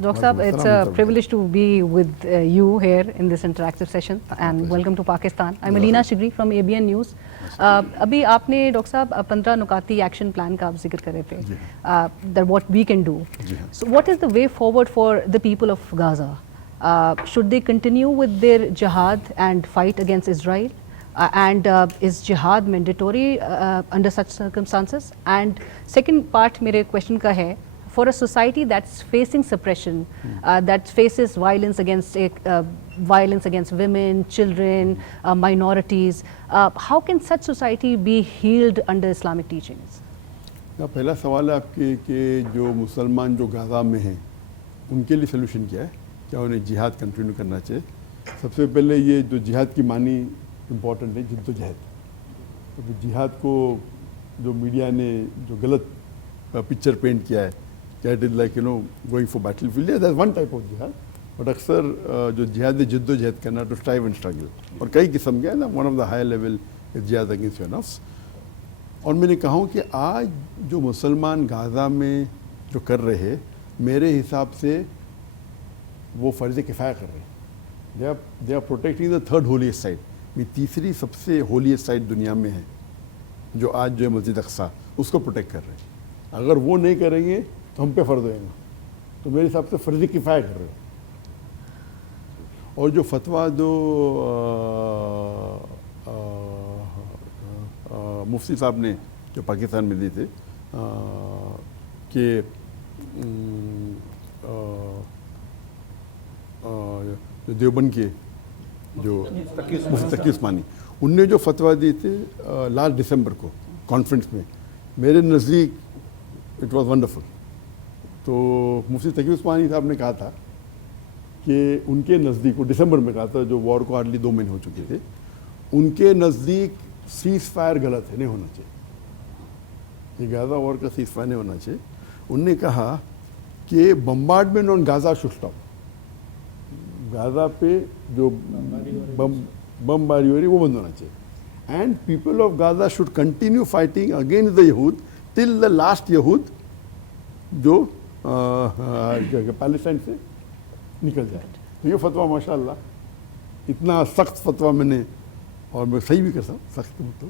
Dr. Saab, it's a privilege to be with you here in this interactive session and welcome to Pakistan. I'm Alina Shigri from ABN News. ابھی آپ نے doctor صاحب 15 نکاتی action plan کا آپ ذکر کر رہے تھے that what we can do. So what is the way forward for the people of Gaza? Should they continue with their jihad and fight against Israel? And is jihad mandatory under such circumstances? And second part میرے question کا ہے, for a society that's facing suppression, that faces violence against women, children, minorities, how can such society be healed under Islamic teachings? پہلا سوال ہے آپ کے کہ جو مسلمان جو غزہ میں ہیں ان کے لیے سلوشن کیا ہے, کیا انہیں جہاد کنٹینیو کرنا چاہیے. سب سے پہلے یہ جو جہاد کی معنی امپورٹنٹ ہے, جد و جہد. جہاد کو جو میڈیا نے جو غلط پکچر پینٹ کیا ہے کہ it is like going for battle field, that is one type of جہاد. بٹ اکثر جو جہاد ہے جد و جہد کرنا, ٹو اسٹرائیو اینڈ اسٹرگل, اور کئی قسم کے ہیں. One of the high level is جہاد اگینسٹ یور نفس. اور میں نے کہا ہوں کہ آج جو مسلمان غزہ میں جو کر رہے ہیں, میرے حساب سے وہ فرض کفایہ کر رہے ہیں. They are protecting the third holiest site. یہ تیسری سب سے ہولیسٹ سائٹ دنیا میں ہے جو آج جو ہے مسجد اقصیٰ, اس کو پروٹیکٹ کر رہے ہیں. اگر وہ نہیں کریں گے تو ہم پہ فرض ہوئے گا. تو میرے حساب سے فرض کفایہ کر رہے ہیں. اور جو فتویٰ جو مفتی صاحب نے جو پاکستان میں دی تھے کہ جو دیوبند کے جو مفتی تقی عثمانی, ان نے جو فتویٰ دی تھے لاسٹ دسمبر کو کانفرنس میں, میرے نزدیک اٹ واز ونڈرفل. تو مفتی تقی عثمانی صاحب نے کہا تھا کہ ان کے نزدیک, وہ دسمبر میں کہا تھا, جو وار کو ہارڈلی 2 مہینے ہو چکے تھے, ان کے نزدیک سیز فائر غلط ہے, نہیں ہونا چاہیے. یہ غزہ وار کا سیز فائر نہیں ہونا چاہیے. انہوں نے کہا کہ bombardment on Gaza should stop. Gaza پہ جو بمباری ہو رہی وہ بند ہونا چاہیے. And people of Gaza should continue fighting against the یہود ٹل دا لاسٹ یہود جو پیلسٹائن سے نکل جائے. تو یہ فتویٰ ماشاء اللہ اتنا سخت فتویٰ میں نے, اور میں صحیح بھی کر سکتا سخت مطلب.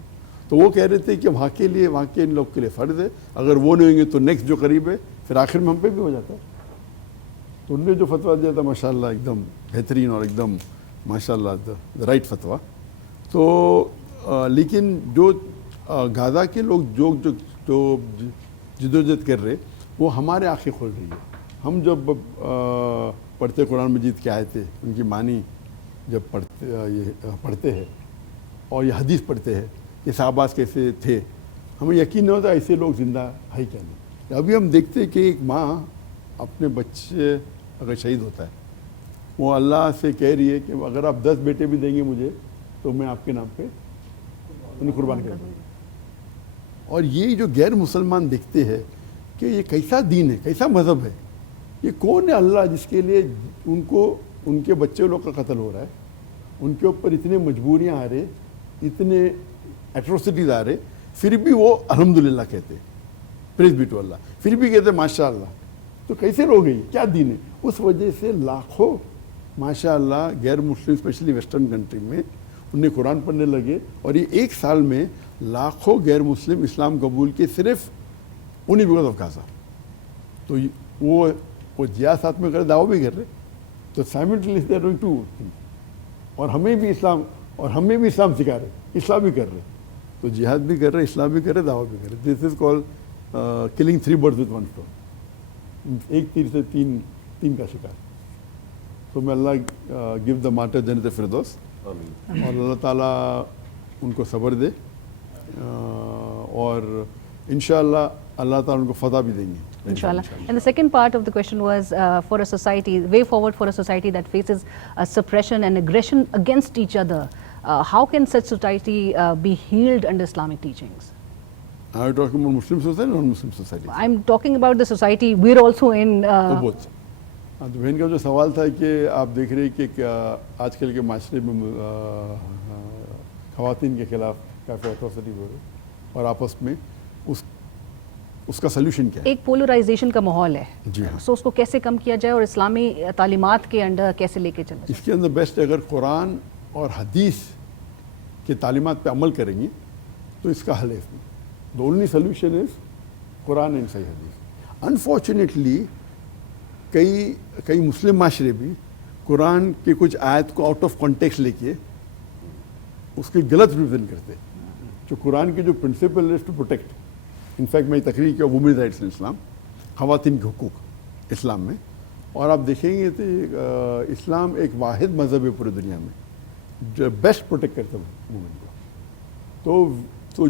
تو وہ کہہ رہے تھے کہ وہاں کے لیے, وہاں کے ان لوگ کے لیے فرض ہے, اگر وہ نہیں ہوں گے تو نیکسٹ جو قریب ہے پھر آخر میں ہم پہ بھی ہو جاتا ہے. تو انہوں نے جو فتویٰ دیا تھا ماشاء اللہ ایک دم بہترین اور ایک دم ماشاء اللہ دا رائٹ فتویٰ. تو لیکن جو غزہ کے لوگ جو جدوجہد کر رہے, وہ ہمارے آنکھیں کھول رہی ہے. ہم جب پڑھتے قرآن مجید کے آیتیں, ان کی معنی جب پڑھتے ہیں اور یہ حدیث پڑھتے ہیں کہ صحابہ کیسے تھے, ہمیں یقین نہیں ہوتا ایسے لوگ زندہ ہے کیا نہیں. ابھی ہم دیکھتے ہیں کہ ایک ماں اپنے بچے اگر شہید ہوتا ہے, وہ اللہ سے کہہ رہی ہے کہ اگر آپ 10 بیٹے بھی دیں گے مجھے تو میں آپ کے نام پہ انہیں قربان کر دوں گا. اور یہ جو غیر مسلمان دیکھتے ہیں کہ یہ کیسا دین ہے, کیسا مذہب ہے, یہ کون ہے اللہ جس کے لیے ان کے بچے لوگ کا قتل ہو رہا ہے, ان کے اوپر اتنے مجبوریاں آ رہے, اتنے ایٹروسٹیز آ رہے, پھر بھی وہ الحمدللہ کہتے, پریز بی ٹو اللہ, پھر بھی کہتے ماشاء اللہ. تو کیسے لوگ ہیں, کیا دین ہے؟ اس وجہ سے لاکھوں ماشاء اللہ غیر مسلم اسپیشلی ویسٹرن کنٹری میں انہیں قرآن پڑھنے لگے, اور یہ 1 سال میں لاکھوں غیر مسلم اسلام قبول کے صرف انہیں بیکاز آف غزہ. تو وہ جہاد ساتھ میں کر رہے, دعویٰ بھی کر رہے, تو simultaneously they are doing 2 things. اور ہمیں بھی اسلام سکھا رہے, اسلام بھی کر رہے. تو جہاد بھی کر رہے, اسلام بھی کر رہے, دعویٰ بھی کر رہے. This is called killing 3 birds with 1 stone. ایک تیر سے تین کا شکار. تو میں اللہ گیو دا مارٹر جنت فردوس, اور اللہ تعالیٰ ان کو صبر دے, اور انشاءاللہ اللہ تعالیٰ ان کو فتح بھی دیں گے. Inshallah. And the second part of the question was for a society, way forward for a society that faces suppression and aggression against each other. How can such society be healed under Islamic teachings? Are you talking about Muslim society or non-Muslim society? I'm talking about the society we're also in. Both. تو بہن کا جو سوال تھا کہ آپ دیکھ رہے ہیں کہ آج کل کے معاشرے میں خواتین کے خلاف کافی ایٹروسٹی ہو رہی, اور آپس میں اس کا سلیوشن کیا ہے. ایک پولرائزیشن کا ماحول ہے, جی ہاں, سو اس کو کیسے کم کیا جائے اور اسلامی تعلیمات کے انڈر کیسے لے کے چلا جائے؟ اس کے اندر بیسٹ اگر قرآن اور حدیث کی تعلیمات پہ عمل کریں گے تو اس کا حل ہے. The only solution is Quran and صحیح حدیث. انفارچونیٹلی کئی مسلم معاشرے بھی قرآن کی کچھ آیت کو آؤٹ آف کانٹیکسٹ لے کے اس کی غلط ریویژن کرتے ہیں. جو قرآن کے جو پرنسپل ہے ٹو پروٹیکٹ, انفیکٹ میں تقریر کیا وومن رائٹس ان اسلام, خواتین کے حقوق اسلام میں, اور آپ دیکھیں گے تو اسلام ایک واحد مذہب ہے پوری دنیا میں جو بیسٹ پروٹیکٹ کرتا ہے وومن کو. تو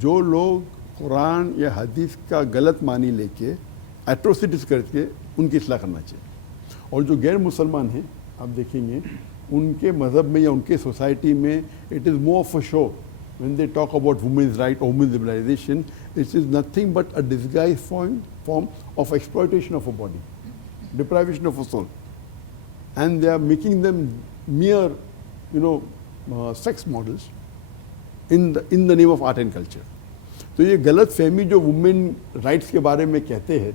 جو لوگ قرآن یا حدیث کا غلط معنی لے کے ایٹروسٹیز کر کے ان کی اصلاح کرنا چاہیے. اور جو غیر مسلمان ہیں آپ دیکھیں گے ان کے مذہب میں یا ان کے سوسائٹی میں it is more of a show. when they talk about women's right or women's liberalization, it is nothing but a disguised form of exploitation of a body, deprivation of a soul, and they are making them mere, sex models in the name of art and culture. تو یہ غلط فہمی جو women rights کے بارے میں کہتے ہیں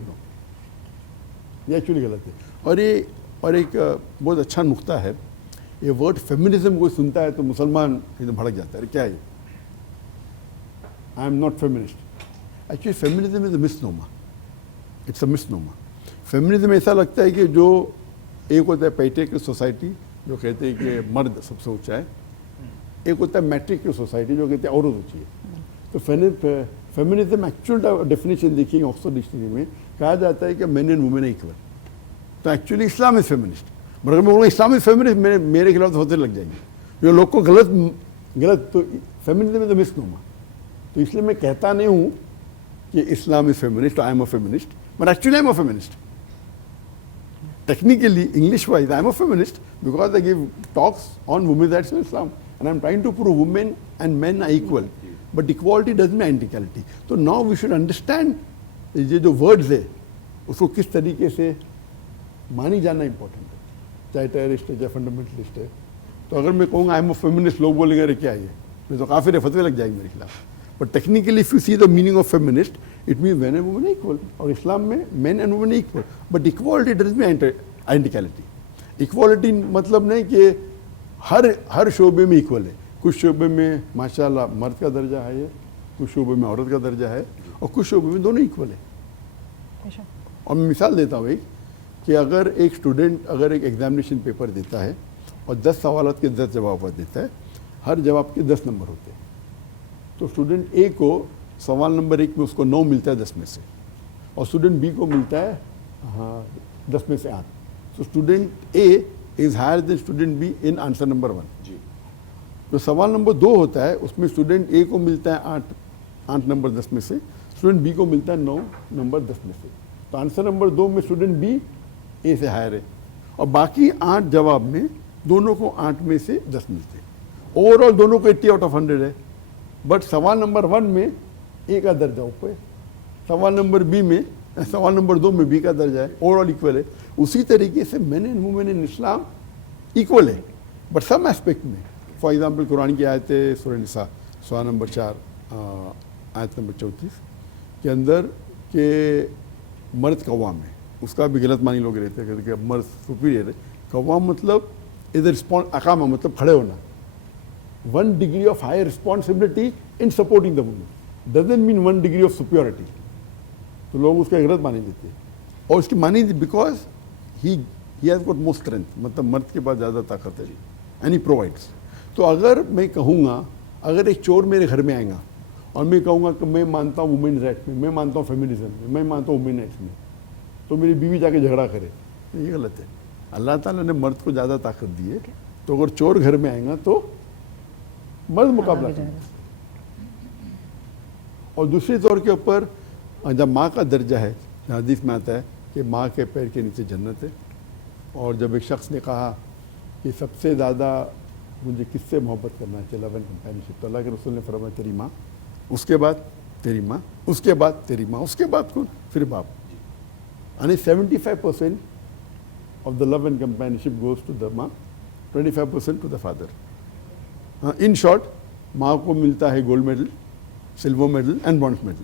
یہ ایکچولی غلط ہے. اور ایک بہت اچھا نقطہ ہے, یہ ورڈ فیمنزم کوئی سنتا ہے تو مسلمان بھڑک جاتا ہے, کیا ہے I am not feminist. Actually, feminism is a misnomer. It's a misnomer. Feminism ایسا لگتا ہے کہ جو ایک ہوتا ہے پیٹریکل سوسائٹی جو کہتے ہیں کہ مرد سب سے اونچا ہے, ایک ہوتا ہے میٹریکل سوسائٹی جو کہتے ہیں عورت اونچی ہے. تو فیمنزم ایکچوئل ڈیفینیشن دیکھیں گے آکسفورڈ ڈکشنری میں کہا جاتا ہے کہ مین اینڈ وومن ایکول. تو ایکچولی اسلام از فیمنسٹ, مگر میں بولوں اسلام از فیمنسٹ میرے خلاف تو ہوتے لگ جائیں گے جو لوگ کو غلط. تو فیمنزم از اے مسنومر. تو اس لیے میں کہتا نہیں ہوں کہ Islam is feminist, I am a feminist, but actually I am a feminist. Technically English wise I am a feminist because I give talks on women rights in Islam and I am trying to prove women and men are equal, but equality does mean identicality. تو now we should understand یہ جو words ہے اس کو کس طریقے سے مانی جانا امپورٹنٹ ہے, چاہے ٹیررسٹ ہے چاہے فنڈامنٹلسٹ ہے. تو اگر میں کہوں گا آئی ایم اے فیمنسٹ, لوگ بولیں گے ارے کیا ہے, میں تو کافر فتوے لگ جائیں گے میرے خلاف. But technically, if you see the meaning of feminist, it means men and women are equal. اور اسلام میں men and women are equal. But equality doesn't mean identicality. Equality مطلب نہیں کہ ہر شعبے میں equal ہے. کچھ شعبے میں ماشاءاللہ مرد کا درجہ ہے, کچھ شعبے میں عورت کا درجہ ہے, اور کچھ شعبے میں دونوں equal ہے. اور میں مثال دیتا ہوں کہ اگر ایک اسٹوڈنٹ اگر ایک ایگزامینیشن پیپر دیتا ہے اور 10 سوالات کے 10 جوابات دیتا ہے, ہر جواب کے 10 نمبر ہوتے ہیں. تو اسٹوڈنٹ اے کو سوال نمبر 1 میں اس کو 9 ملتا ہے 10 میں سے, اور اسٹوڈنٹ بی کو ملتا ہے 10 میں سے 8. تو student A is higher than student B in answer number 1. جو سوال نمبر 2 ہوتا ہے اس میں اسٹوڈنٹ اے کو ملتا ہے 8 نمبر 10 میں سے, اسٹوڈنٹ بی کو ملتا ہے 9 نمبر 10 میں سے. تو آنسر نمبر 2 میں اسٹوڈنٹ بی اے سے ہائر ہے, اور باقی 8 جواب میں دونوں کو 8 میں سے 10 ملتے ہیں. اوور آل دونوں کو 80 آؤٹ آف 100 ہے. بٹ سوال نمبر 1 میں اے کا درجہ اوپر ہے, سوال نمبر 2 میں بی کا درجہ ہے, اوور آل ایکول ہے. اسی طریقے سے men and women in Islam equal ہے, بٹ سم ایسپیکٹ میں. فار ایگزامپل قرآن کی آیت ہے سورہ نساء سورہ نمبر 4 آیت نمبر 34 کے اندر کہ مرد قوام ہے, اس کا بھی غلط معنی لوگ رہتے ہیں کہ مرد سپیریئر ہے. قوام مطلب ادھر اقامہ مطلب کھڑے ہونا, 1 degree of higher responsibility in supporting the woman. Doesn't mean 1 degree of superiority. تو لوگ اس کا غلط معنی دیتے ہیں, اور اس کی معنی because he has got more strength, مطلب مرد کے پاس زیادہ طاقت ہے and he provides. تو اگر میں کہوں گا, اگر ایک چور میرے گھر میں آئے گا اور میں کہوں گا کہ میں مانتا ہوں وومن رائٹس میں مانتا ہوں فیمنزم میں مانتا ہوں وومن رائٹس میں, تو میری بیوی جا کے جھگڑا کرے, یہ غلط ہے. اللہ تعالیٰ نے مرد کو زیادہ طاقت دی ہے, تو اگر چور گھر میں آئے گا تو مرد مقابلہ کریں. اور دوسری طور کے اوپر جب ماں کا درجہ ہے, حدیث میں آتا ہے کہ ماں کے پیر کے نیچے جنت ہے. اور جب ایک شخص نے کہا کہ سب سے زیادہ مجھے کس سے محبت کرنا ہے, لو اینڈ کمپینشپ, تو اللہ کے رسول نے فرمایا تیری ماں, اس کے بعد تیری ماں, اس کے بعد تیری ماں, اس کے بعد کون, پھر باپ. یعنی 75% of the love and companionship goes to the ماں, 25% to the father. In short ماں کو ملتا ہے gold medal, silver medal and bronze medal.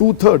2/3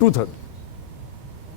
2/3।